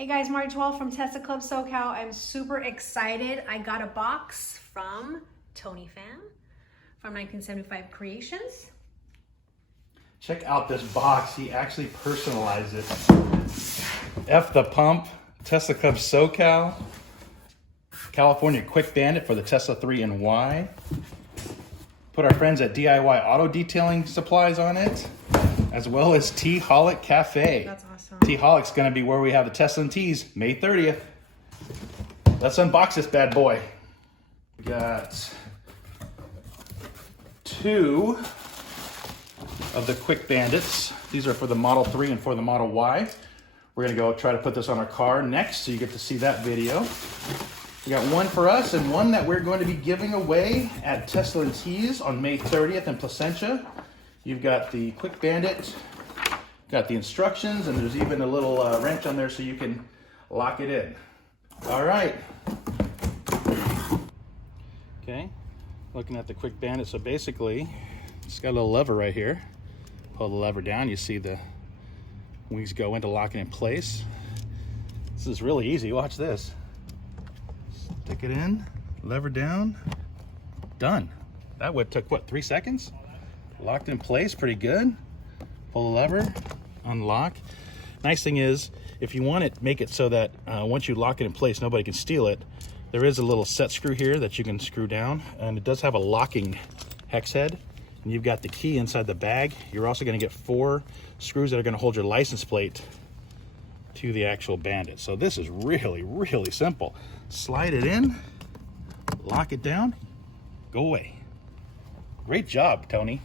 Hey guys, Marty 12 from Tesla Club SoCal. I'm super excited. I got a box from Tony Pham from 1975 Creations. Check out this box. He actually personalized it. F the Pump, Tesla Club SoCal, California Quick Bandit for the Tesla 3 and Y. Put our friends at DIY Auto Detailing Supplies on it, as well as T Holic Cafe. That's awesome. T Holic's gonna be where we have the Tesla and Teas, May 30th. Let's unbox this bad boy. We got two of the Quick Bandits. These are for the Model 3 and for the Model Y. We're gonna go try to put this on our car next, so you get to see that video. We got one for us and one that we're going to be giving away at Tesla and Teas on May 30th in Placentia. You've got the Quick Bandit, got the instructions, and there's even a little wrench on there so you can lock it in. All right. Okay, looking at the Quick Bandit. So basically, it's got a little lever right here. Pull the lever down, you see the wings go into locking in place. This is really easy, watch this. Stick it in, lever down, done. That would took what, 3 seconds? Locked in place, pretty good. Pull the lever, unlock. Nice thing is, if you want it, make it so that once you lock it in place, nobody can steal it. There is a little set screw here that you can screw down, and it does have a locking hex head. And you've got the key inside the bag. You're also gonna get 4 screws that are gonna hold your license plate to the actual Bandit. So this is really, really simple. Slide it in, lock it down, go away. Great job, Tony.